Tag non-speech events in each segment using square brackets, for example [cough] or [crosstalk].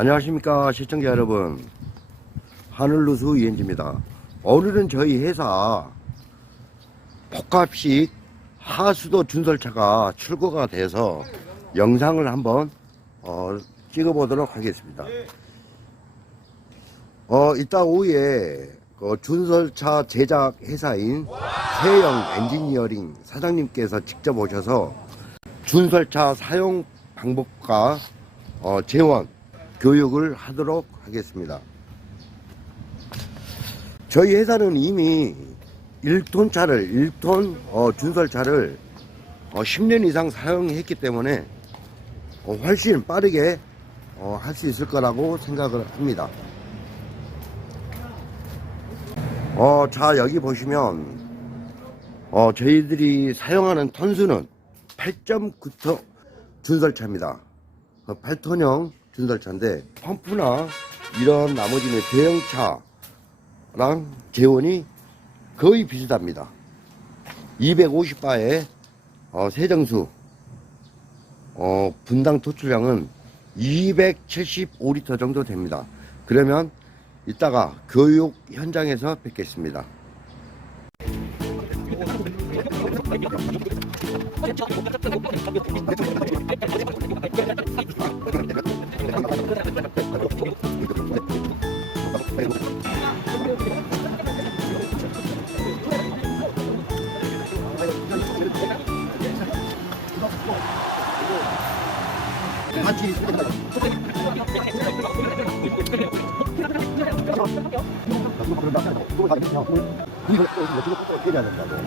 안녕하십니까 시청자 여러분. 하늘루수 이현지입니다. 오늘은 저희 회사 복합식 하수도 준설차가 출고가 돼서 영상을 한번 어, 찍어보도록 하겠습니다. 어 이따 오후에 그 준설차 제작 회사인 세영 엔지니어링 사장님께서 직접 오셔서 준설차 사용 방법과 어, 재원 교육을 하도록 하겠습니다. 저희 회사는 이미 1톤 차를 1톤 어, 준설 차를 어, 10년 이상 사용했기 때문에 어, 훨씬 빠르게 어, 할 수 있을 거라고 생각을 합니다. 어, 자 여기 보시면 어, 저희들이 사용하는 톤수는 8.9톤 준설차입니다. 8톤형 그 전달차인데 펌프나 이런 나머지는 대형차랑 재원이 거의 비슷합니다. 250바의 어, 세정수 어, 분당 토출량은 275리터 정도 됩니다. 그러면 이따가 교육 현장에서 뵙겠습니다. [laughs] 누가 그런다. 누가 다니냐. 이거 이거 이거 이거 이거 이거 이거 이거 이거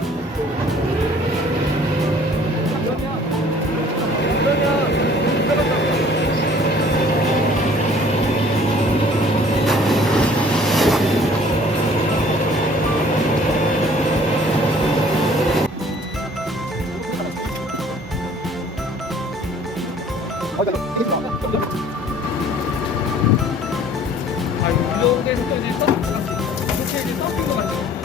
가벼운 데서 이제 서핑, 그렇게 이제 서핑도 같아요.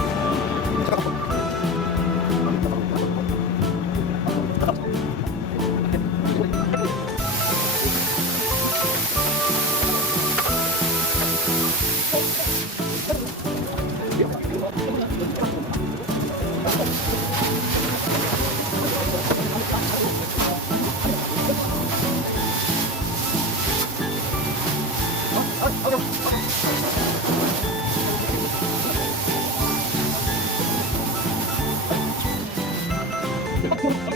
Thank you.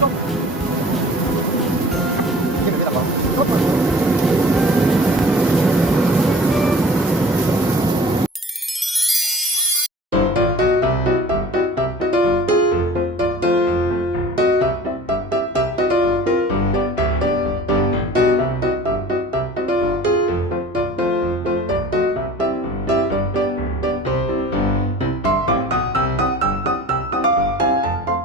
动。这个，